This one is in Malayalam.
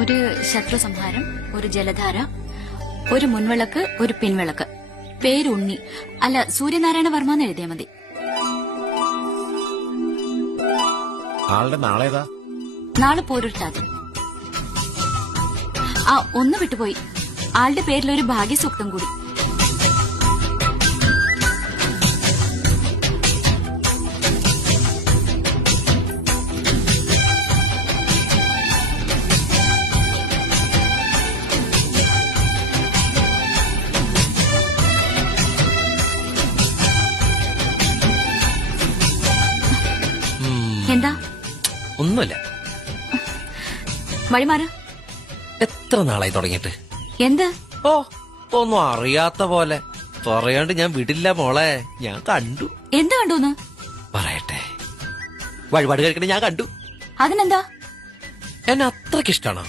ഒരു ശത്രു സംഹാരം, ഒരു ജലധാര, ഒരു മുൻവിളക്ക്, ഒരു പിൻവിളക്ക്. പേര് ഉണ്ണി. അല്ല, സൂര്യനാരായണ വർമ്മ എന്ന് എഴുതിയാ മതി. ആളുടെ നാളേതാ? നാളെ പോരുട്ടാതി. ആ, ഒന്ന് വിട്ടുപോയി. ആളുടെ പേരിൽ ഒരു ഭാഗ്യസൂക്തം കൂടി. എന്താ? ഒന്നുമില്ല. വഴിമാറ്. എത്ര നാളായി തുടങ്ങിയിട്ട്? എന്ത്? ഓ, ഒന്നും അറിയാത്ത പോലെ പറയാണ്ട് ഞാൻ വിടില്ല മോളെ. ഞാൻ കണ്ടു. എന്ത് കണ്ടൂന്ന്? പറയട്ടെ, വഴിപാട് കഴിക്കണേ ഞാൻ കണ്ടു. അതിനെന്താ? എന്നെ അത്രക്കിഷ്ടാണോ?